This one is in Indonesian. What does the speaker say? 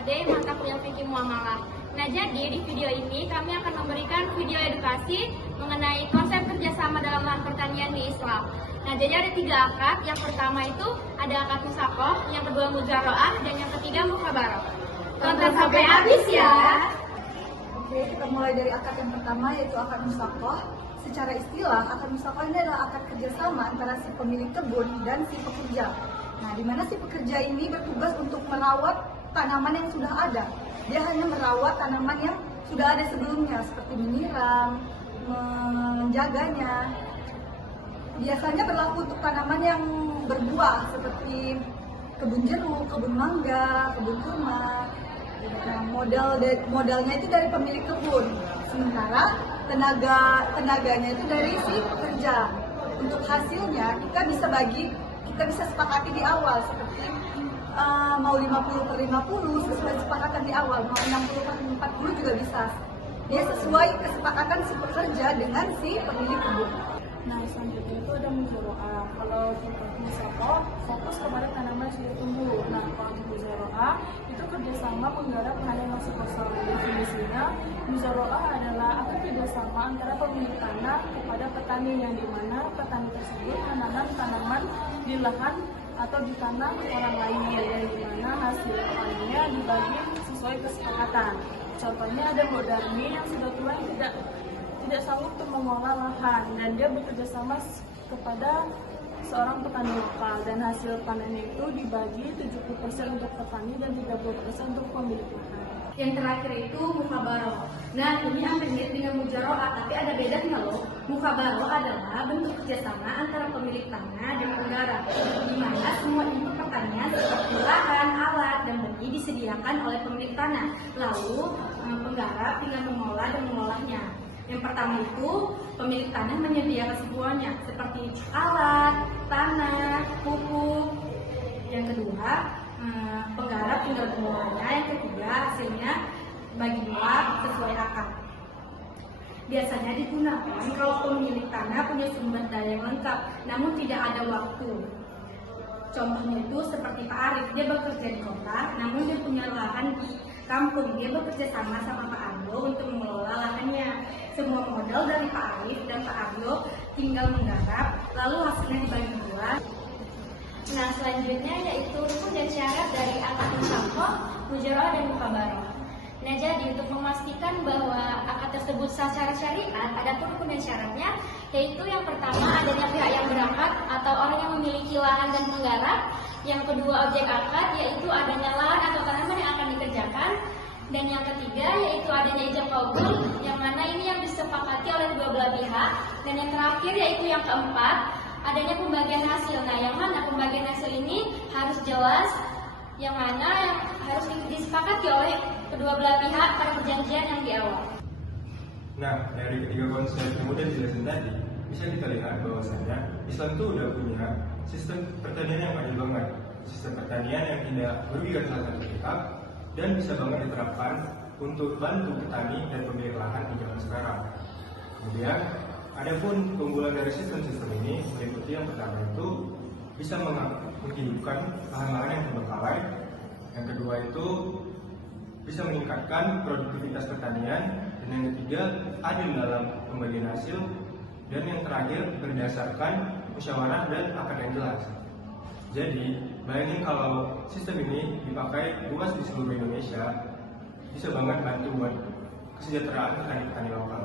Ade, mata kuliah fikih muamalah. Nah, jadi di video ini kami akan memberikan video edukasi mengenai konsep kerjasama dalam lahan pertanian di Islam. Nah, jadi ada 3 akad. Yang pertama itu ada akad musaqah, yang kedua mujaroah, dan yang ketiga mukhabarah. Tonton sampai habis ya. Oke, kita mulai dari akad yang pertama, yaitu akad musaqah. Secara istilah, akad musaqah ini adalah akad kerjasama antara si pemilik kebun dan si pekerja. Nah, di mana si pekerja ini bertugas untuk merawat tanaman yang sudah ada. Dia hanya merawat tanaman yang sudah ada sebelumnya, seperti menyiram, menjaganya. Biasanya berlaku untuk tanaman yang berbuah, seperti kebun jeruk, kebun mangga, kebun kurma. Nah, modalnya itu dari pemilik kebun, sementara tenaganya itu dari si pekerja. Untuk hasilnya kita bisa sepakati di awal, seperti mau 50/50 sesuai kesepakatan di awal, mau 60/40 juga bisa. Dia sesuai kesepakatan si pekerja dengan si pemilik kebun. Nah, selanjutnya itu ada mujaroah. Kalau untuk musaqah fokus kepada tanaman yang sudah tumbuh. Nah, kalau untuk mujaroah itu kerjasama penggarap lahan yang masih kosong. Definisinya, mujaroah adalah akad kerjasama antara pemilik tanah kepada petani, yang dimana petani tersebut menanam tanaman di lahan atau di tanah orang lain, yang dimana hasil panennya dibagi sesuai kesepakatan. Contohnya ada Mbok Darmi yang sudah tua yang tidak sanggup untuk mengolah lahan, dan dia bekerja sama kepada seorang petani lokal, dan hasil panennya itu dibagi 70% untuk petani dan 30% untuk pemilik lahan. Yang terakhir itu mukhabarah. Nah, ini hampir mirip dengan mujaroah, tapi ada bedanya loh. Mukhabarah adalah bentuk kerjasama antara pemilik tanah dan penggarap, di mana semua input pertanian seperti lahan, alat, dan benih disediakan oleh pemilik tanah. Lalu penggarap tinggal mengolah dan mengolahnya. Yang pertama itu pemilik tanah menyediakan semuanya seperti alat, tanah, pupuk. Yang kedua, penggarap tinggal mengolahnya. Yang ketiga, hasilnya bagi 2 sesuai akad. Biasanya digunakan kalau pemilik tanah punya sumber daya yang lengkap, namun tidak ada waktu. Contohnya itu seperti Pak Arif, dia bekerja di kota, namun dia punya lahan di kampung. Dia bekerja sama Pak Aryo untuk mengelola lahannya. Semua modal dari Pak Arif dan Pak Aryo tinggal menggarap, lalu hasilnya dibagi 2. Nah, selanjutnya yaitu rukun dan syarat dari akad musaqah, mujaroah, dan mukhabarah. Nah, jadi untuk memastikan bahwa akad tersebut sah secara syariat, ada rukun dan syaratnya, yaitu yang pertama adanya pihak yang berangkat atau orang yang memiliki lahan dan penggarap. Yang kedua, objek akad, yaitu adanya lahan atau tanaman yang akan dikerjakan. Dan yang ketiga, yaitu adanya ijab qabul, yang mana ini yang disepakati oleh kedua belah pihak. Dan yang terakhir, yaitu yang keempat, adanya pembagian hasil. Nah, yang mana pembagian hasil ini harus jelas, yang mana yang harus disepakati oleh kedua belah pihak pada perjanjian yang di awal. Nah, dari ketiga konsep yang udah dijelasin tadi, bisa kita lihat bahwasanya Islam itu udah punya sistem pertanian yang adil banget, sistem pertanian yang tidak merugikan salah satu pihak, dan bisa banget diterapkan untuk bantu petani dan pemilik lahan di zaman sekarang. Kemudian, adapun keunggulan dari sistem-sistem ini meliputi yang pertama itu bisa menghidupkan lahan-lahan yang terbengkalai. Yang kedua itu bisa meningkatkan produktivitas pertanian, dan yang ketiga adil dalam pembagian hasil, dan yang terakhir berdasarkan musyawarah dan akad yang jelas. Jadi, bayangin kalau sistem ini dipakai luas di seluruh Indonesia, bisa banget bantu buat kesejahteraan petani-petani lokal.